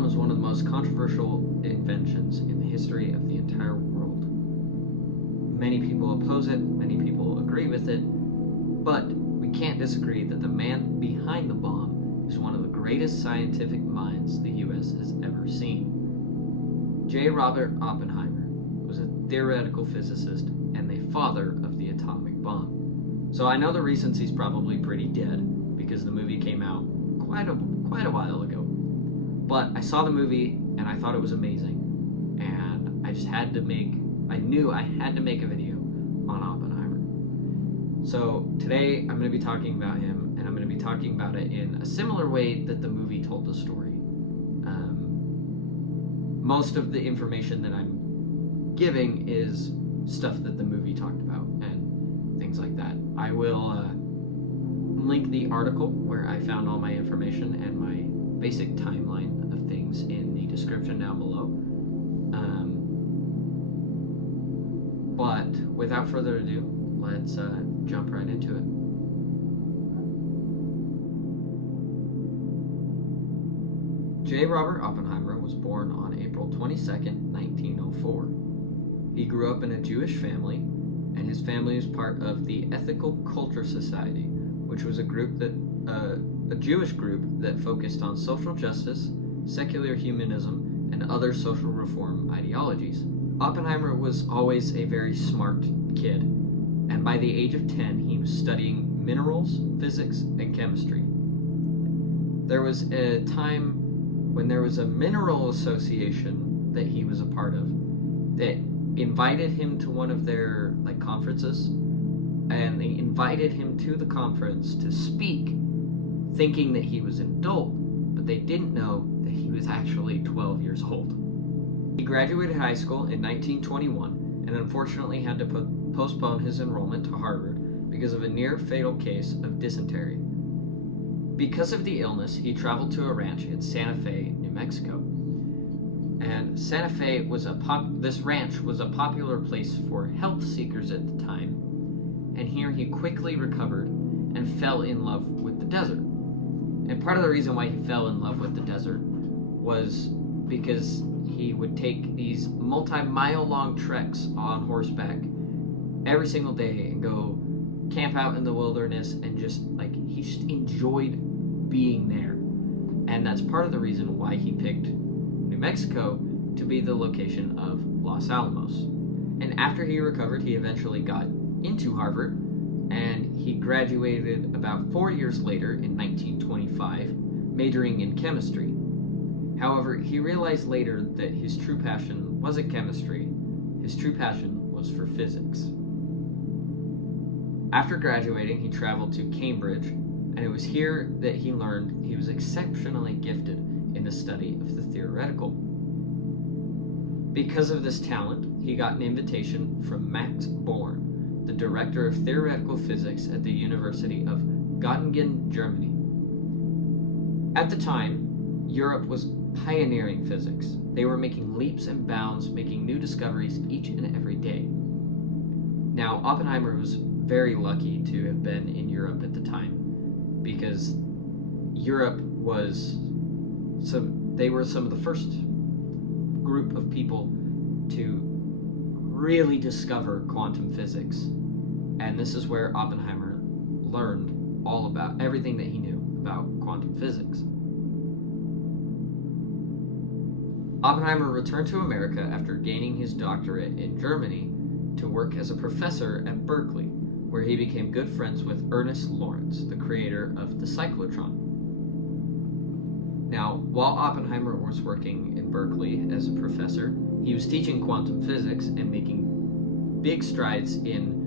bomb is one of the most controversial inventions in the history of the entire world. Many people oppose it, many people agree with it, but we can't disagree that the man behind the bomb is one of the greatest scientific minds the U.S. has ever seen. J. Robert Oppenheimer was a theoretical physicist and the father of the atomic bomb. So I know the reasons he's probably pretty dead, because the movie came out quite a while ago. But I saw the movie and I thought it was amazing, and I knew I had to make a video on Oppenheimer. So today I'm going to be talking about him, and I'm going to be talking about it in a similar way that the movie told the story. Most of the information that I'm giving is stuff that the movie talked about and things like that. I will link the article where I found all my information and my basic timeline of things in the description down below. But without further ado, let's jump right into it. J. Robert Oppenheimer was born on April 22nd, 1904. He grew up in a Jewish family, and his family was part of the Ethical Culture Society, which was a Jewish group that focused on social justice, secular humanism, and other social reform ideologies. Oppenheimer was always a very smart kid, and by the age of 10, he was studying minerals, physics, and chemistry. There was a time when there was a mineral association that he was a part of that invited him to one of their conferences, and they invited him to the conference to speak, thinking that he was an adult, but they didn't know that he was actually 12 years old. He graduated high school in 1921 and unfortunately had to postpone his enrollment to Harvard because of a near-fatal case of dysentery. Because of the illness, he traveled to a ranch in Santa Fe, New Mexico. And Santa Fe was this ranch was a popular place for health seekers at the time, and here he quickly recovered and fell in love with the desert. And part of the reason why he fell in love with the desert was because he would take these multi-mile long treks on horseback every single day and go camp out in the wilderness, and he just enjoyed being there. And that's part of the reason why he picked New Mexico to be the location of Los Alamos. And after he recovered, he eventually got into Harvard, and he graduated about 4 years later in 1925, majoring in chemistry. However, he realized later that his true passion wasn't chemistry, his true passion was for physics. After graduating, he traveled to Cambridge, and it was here that he learned he was exceptionally gifted in the study of the theoretical. Because of this talent, he got an invitation from Max Born, the director of theoretical physics at the University of Göttingen, Germany. At the time, Europe was pioneering physics. They were making leaps and bounds, making new discoveries each and every day. Now, Oppenheimer was very lucky to have been in Europe at the time, because Europe was they were some of the first group of people to really discover quantum physics. And this is where Oppenheimer learned all about everything that he knew about quantum physics. Oppenheimer returned to America after gaining his doctorate in Germany to work as a professor at Berkeley, where he became good friends with Ernest Lawrence, the creator of the cyclotron. Now, while Oppenheimer was working in Berkeley as a professor, he was teaching quantum physics and making big strides in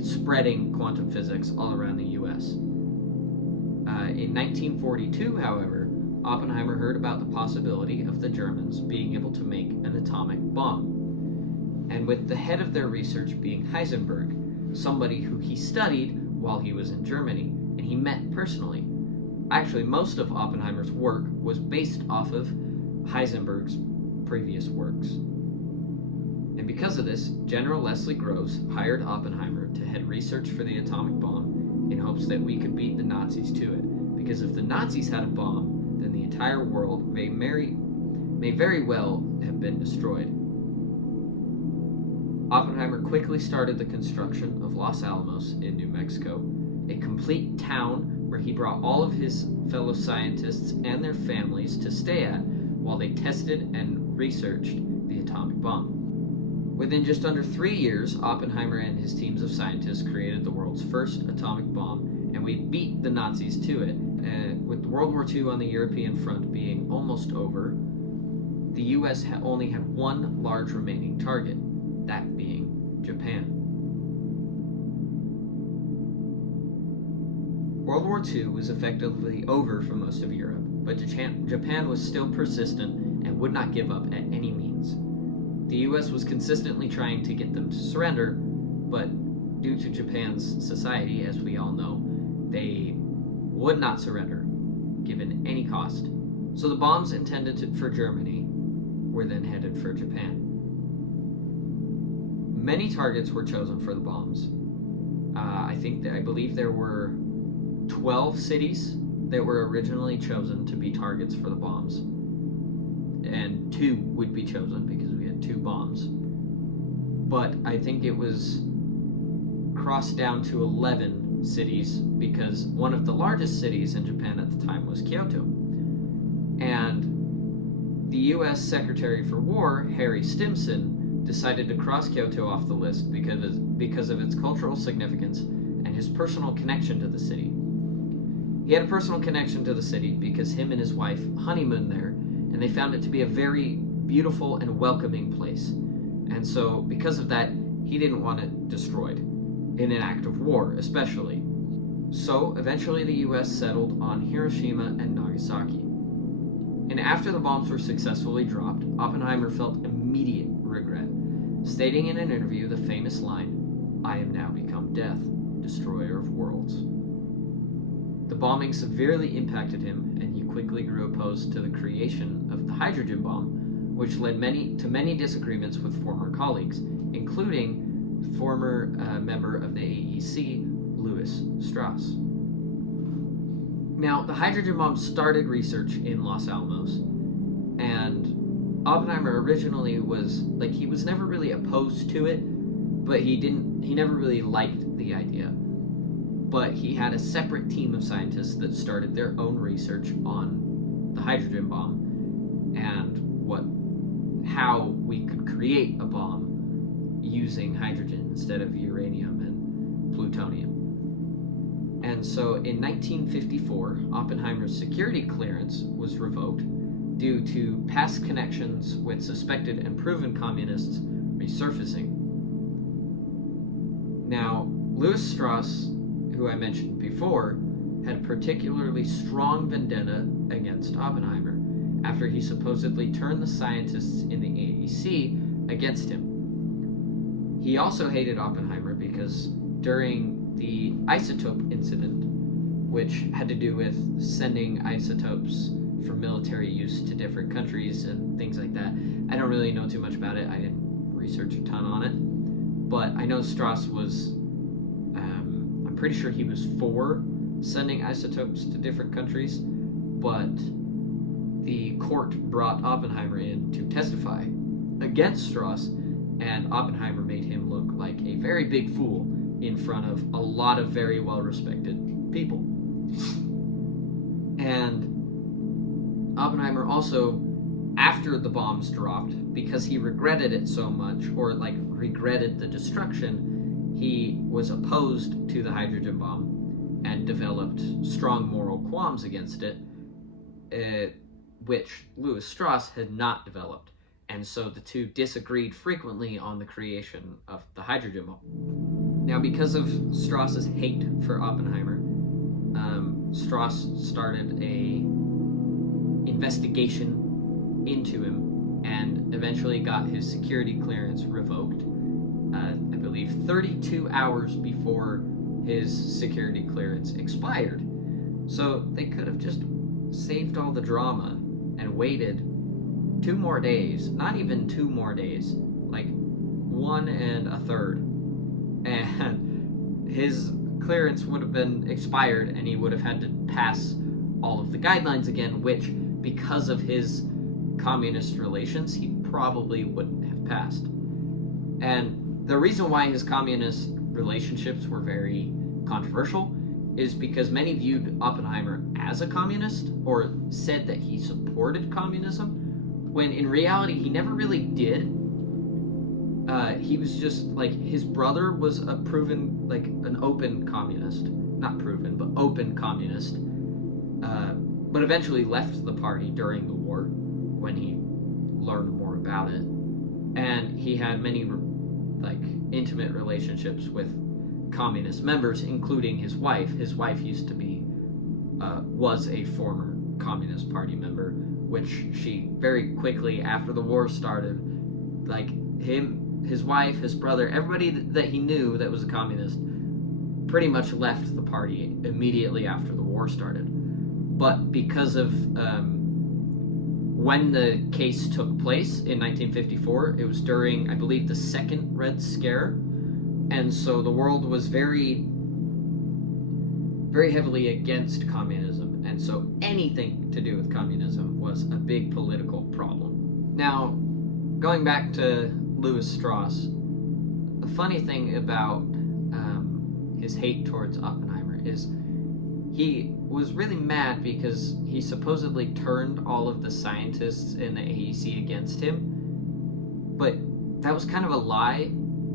spreading quantum physics all around the U.S. In 1942, however, Oppenheimer heard about the possibility of the Germans being able to make an atomic bomb. And with the head of their research being Heisenberg, somebody who he studied while he was in Germany, and he met personally. Actually, most of Oppenheimer's work was based off of Heisenberg's previous works. And because of this, General Leslie Groves hired Oppenheimer to head research for the atomic bomb in hopes that we could beat the Nazis to it. Because if the Nazis had a bomb, then the entire world may very well have been destroyed. Oppenheimer quickly started the construction of Los Alamos in New Mexico, a complete town where he brought all of his fellow scientists and their families to stay at while they tested and researched the atomic bomb. Within just under 3 years, Oppenheimer and his teams of scientists created the world's first atomic bomb, and we beat the Nazis to it. With World War II on the European front being almost over, the US only had one large remaining target, that being Japan. World War II was effectively over for most of Europe, but Japan was still persistent and would not give up at any means. The US was consistently trying to get them to surrender, but due to Japan's society, as we all know, they would not surrender, given any cost. So the bombs intended for Germany were then headed for Japan. Many targets were chosen for the bombs. I believe there were 12 cities that were originally chosen to be targets for the bombs, and 2 would be chosen because we had 2 bombs. But I think it was crossed down to 11 cities because one of the largest cities in Japan at the time was Kyoto. And the US Secretary for War, Harry Stimson, decided to cross Kyoto off the list because of its cultural significance and his personal connection to the city. He had a personal connection to the city because him and his wife honeymooned there, and they found it to be a very beautiful and welcoming place. And so, because of that, he didn't want it destroyed, in an act of war especially. So, eventually the US settled on Hiroshima and Nagasaki. And after the bombs were successfully dropped, Oppenheimer felt immediate regret, stating in an interview the famous line, "I am now become death, destroyer of worlds." The bombing severely impacted him, and he quickly grew opposed to the creation of the hydrogen bomb, which led to many disagreements with former colleagues, including former member of the AEC, Louis Strauss. Now, the hydrogen bomb started research in Los Alamos, and Oppenheimer originally he was never really opposed to it, but he never really liked the idea. But he had a separate team of scientists that started their own research on the hydrogen bomb and how we could create a bomb using hydrogen instead of uranium and plutonium. And so in 1954, Oppenheimer's security clearance was revoked due to past connections with suspected and proven communists resurfacing. Now, Louis Strauss, who I mentioned before, had a particularly strong vendetta against Oppenheimer after he supposedly turned the scientists in the AEC against him. He also hated Oppenheimer because during the isotope incident, which had to do with sending isotopes for military use to different countries and things like that, I don't really know too much about it. I didn't research a ton on it, but I know Strauss was pretty sure he was for sending isotopes to different countries, but the court brought Oppenheimer in to testify against Strauss, and Oppenheimer made him look like a very big fool in front of a lot of very well-respected people. And Oppenheimer also, after the bombs dropped, because he regretted it so much, or regretted the destruction, he was opposed to the hydrogen bomb and developed strong moral qualms against it, which Louis Strauss had not developed. And so the two disagreed frequently on the creation of the hydrogen bomb. Now, because of Strauss's hate for Oppenheimer, Strauss started a investigation into him and eventually got his security clearance revoked. I believe 32 hours before his security clearance expired. So they could have just saved all the drama and waited 2 more days, not even 2 more days, like 1 1/3, and his clearance would have been expired and he would have had to pass all of the guidelines again, which because of his communist relations, he probably wouldn't have passed. And the reason why his communist relationships were very controversial is because many viewed Oppenheimer as a communist or said that he supported communism, when in reality he never really did. He was just like, his brother was a proven, like, an open communist. Not proven, but open communist. But eventually left the party during the war when he learned more about it. And he had many, like, intimate relationships with communist members, including his wife. His wife used to be, was a former Communist Party member, which she very quickly after the war started, like, his wife, his brother, everybody that he knew that was a communist pretty much left the party immediately after the war started. But because of when the case took place in 1954, it was during, I believe, the second Red Scare, and so the world was very, very heavily against communism, and so anything to do with communism was a big political problem. Now, going back to Louis Strauss, the funny thing about his hate towards Oppenheimer is he was really mad because he supposedly turned all of the scientists in the AEC against him, but that was kind of a lie,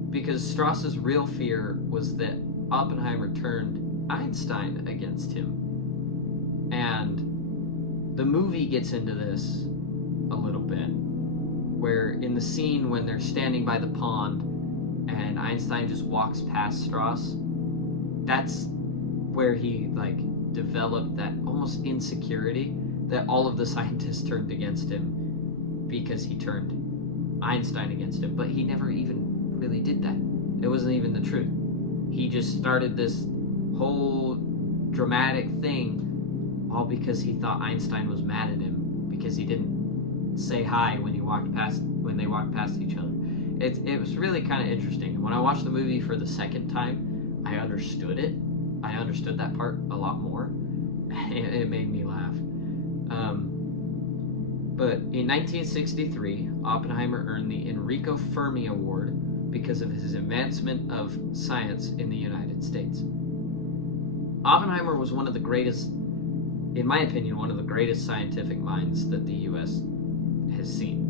because Strauss's real fear was that Oppenheimer turned Einstein against him. And the movie gets into this a little bit, where in the scene when they're standing by the pond and Einstein just walks past Strauss, that's where he, like, developed that almost insecurity that all of the scientists turned against him because he turned Einstein against him. But he never even really did that. It wasn't even the truth. He just started this whole dramatic thing all because he thought Einstein was mad at him because he didn't say hi when they walked past each other. It was really kind of interesting. When I watched the movie for the second time, I understood it. I understood that part a lot more. It made me laugh. But in 1963, Oppenheimer earned the Enrico Fermi Award because of his advancement of science in the United States. Oppenheimer was one of the greatest, in my opinion, one of the greatest scientific minds that the U.S. has seen.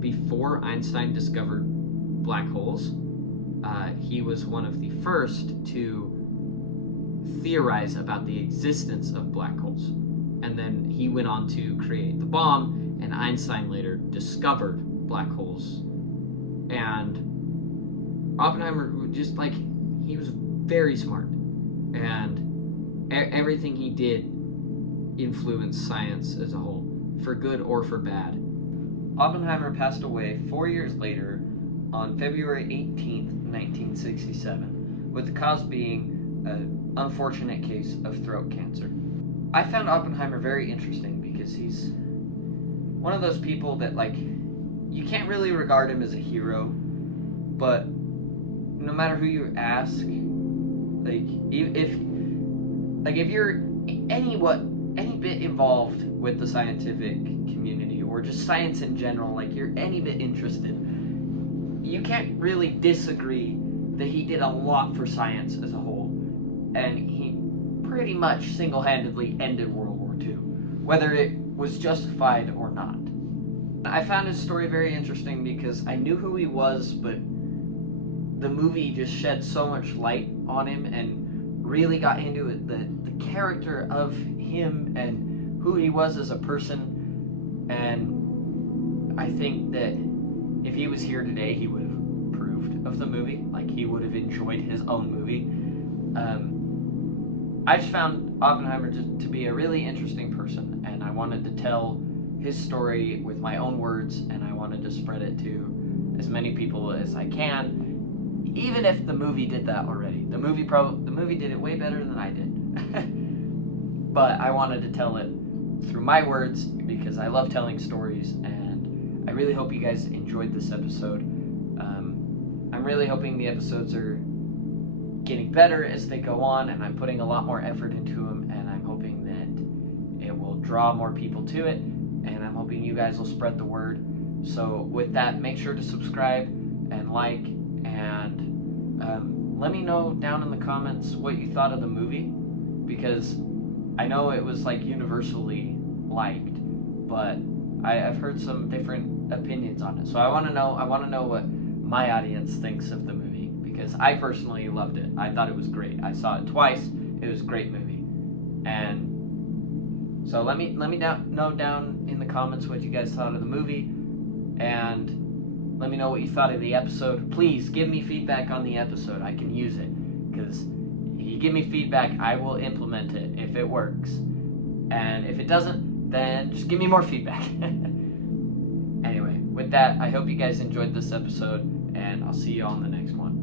Before Einstein discovered black holes, he was one of the first to theorize about the existence of black holes. And then he went on to create the bomb, and Einstein later discovered black holes. And Oppenheimer, just like, he was very smart, and everything he did influenced science as a whole, for good or for bad. Oppenheimer passed away 4 years later on February 18th, 1967, with the cause being an unfortunate case of throat cancer. I found Oppenheimer very interesting because he's one of those people that, like, you can't really regard him as a hero, but no matter who you ask, like, if you're any bit involved with the scientific community or just science in general, like, you're any bit interested, you can't really disagree that he did a lot for science as a whole, and he pretty much single-handedly ended World War II, whether it was justified or not. I found his story very interesting because I knew who he was, but the movie just shed so much light on him and really got into it, the character of him and who he was as a person. And I think that if he was here today, he would have approved of the movie. Like, he would have enjoyed his own movie. I just found Oppenheimer to be a really interesting person, and I wanted to tell his story with my own words, and I wanted to spread it to as many people as I can, even if the movie did that already. The movie did it way better than I did. But I wanted to tell it through my words because I love telling stories, and I really hope you guys enjoyed this episode. I'm really hoping the episodes are getting better as they go on, and I'm putting a lot more effort into them, and I'm hoping that it will draw more people to it, and I'm hoping you guys will spread the word. So with that, make sure to subscribe and like, and let me know down in the comments what you thought of the movie, because I know it was like universally liked, but I've heard some different opinions on it. So I want to know what my audience thinks of the movie, because I personally loved it. I thought it was great. I saw it twice. It was a great movie. And so let me know down in the comments what you guys thought of the movie, and let me know what you thought of the episode. Please give me feedback on the episode. I can use it, because if you give me feedback, I will implement it if it works. And if it doesn't, then just give me more feedback. Anyway, with that, I hope you guys enjoyed this episode, and I'll see you all in the next one.